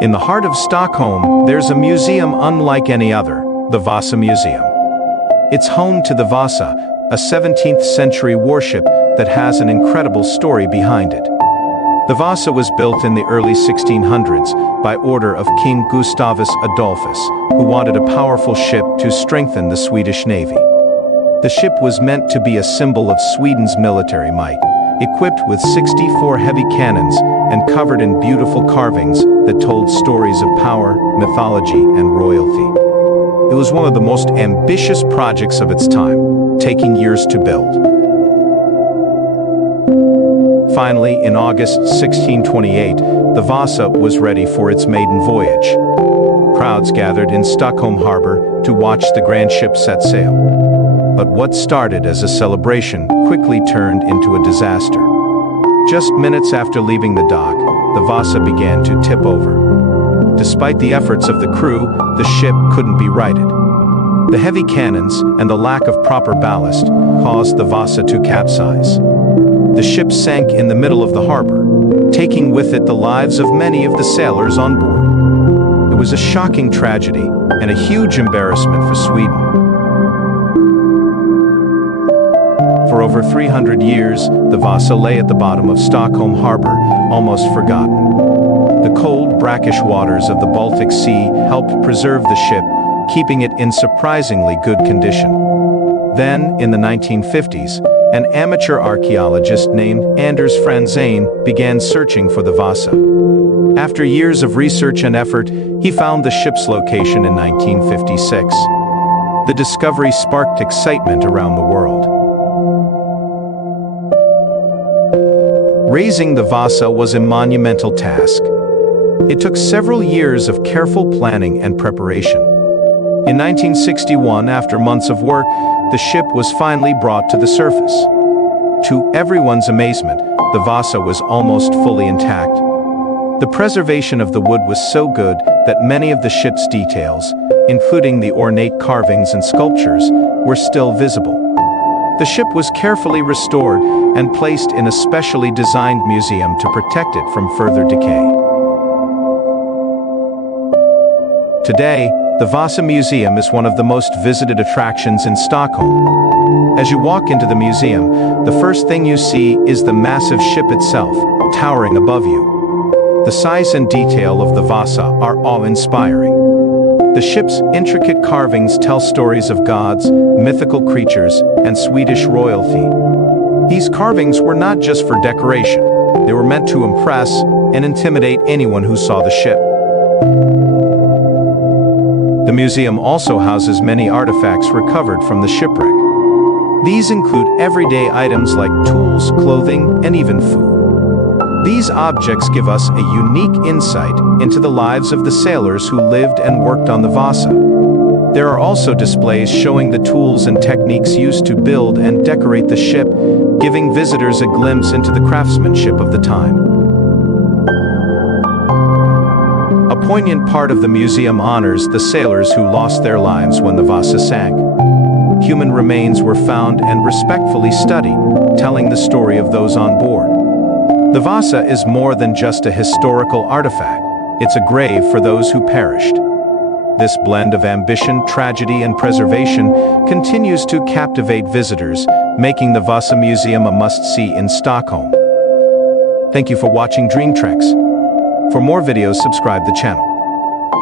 In the heart of Stockholm, there's a museum unlike any other, the Vasa Museum. It's home to the Vasa, a 17th century warship that has an incredible story behind it. The Vasa was built in the early 1600s by order of King Gustavus Adolphus, who wanted a powerful ship to strengthen the Swedish Navy. The ship was meant to be a symbol of Sweden's military might, equipped with 64 heavy cannons and covered in beautiful carvings that told stories of power, mythology, and royalty. It was one of the most ambitious projects of its time, taking years to build. Finally, in August 1628, the Vasa was ready for its maiden voyage. Crowds gathered in Stockholm harbor to watch the grand ship set sail. But what started as a celebration quickly turned into a disaster. Just minutes after leaving the dock, the Vasa began to tip over. Despite the efforts of the crew, the ship couldn't be righted. The heavy cannons and the lack of proper ballast caused the Vasa to capsize. The ship sank in the middle of the harbor, taking with it the lives of many of the sailors on board. It was a shocking tragedy and a huge embarrassment for Sweden. For over 300 years, the Vasa lay at the bottom of Stockholm harbor, almost forgotten. The cold, brackish waters of the Baltic Sea helped preserve the ship, keeping it in surprisingly good condition. Then, in the 1950s, an amateur archaeologist named Anders Franzén began searching for the Vasa. After years of research and effort, he found the ship's location in 1956. The discovery sparked excitement around the world. Raising the Vasa was a monumental task. It took several years of careful planning and preparation. In 1961, after months of work, the ship was finally brought to the surface. To everyone's amazement, the Vasa was almost fully intact. The preservation of the wood was so good that many of the ship's details, including the ornate carvings and sculptures, were still visible. The ship was carefully restored and placed in a specially designed museum to protect it from further decay. Today, the Vasa Museum is one of the most visited attractions in Stockholm. As you walk into the museum, the first thing you see is the massive ship itself, towering above you. The size and detail of the Vasa are awe-inspiring. The ship's intricate carvings tell stories of gods, mythical creatures, and Swedish royalty. These carvings were not just for decoration. They were meant to impress and intimidate anyone who saw the ship. The museum also houses many artifacts recovered from the shipwreck. These include everyday items like tools, clothing, and even food. These objects give us a unique insight into the lives of the sailors who lived and worked on the Vasa. There are also displays showing the tools and techniques used to build and decorate the ship, giving visitors a glimpse into the craftsmanship of the time. A poignant part of the museum honors the sailors who lost their lives when the Vasa sank. Human remains were found and respectfully studied, telling the story of those on board. The Vasa is more than just a historical artifact. It's a grave for those who perished. This blend of ambition, tragedy, and preservation continues to captivate visitors, making the Vasa Museum a must-see in Stockholm. Thank you for watching Dream Treks. For more videos, subscribe the channel.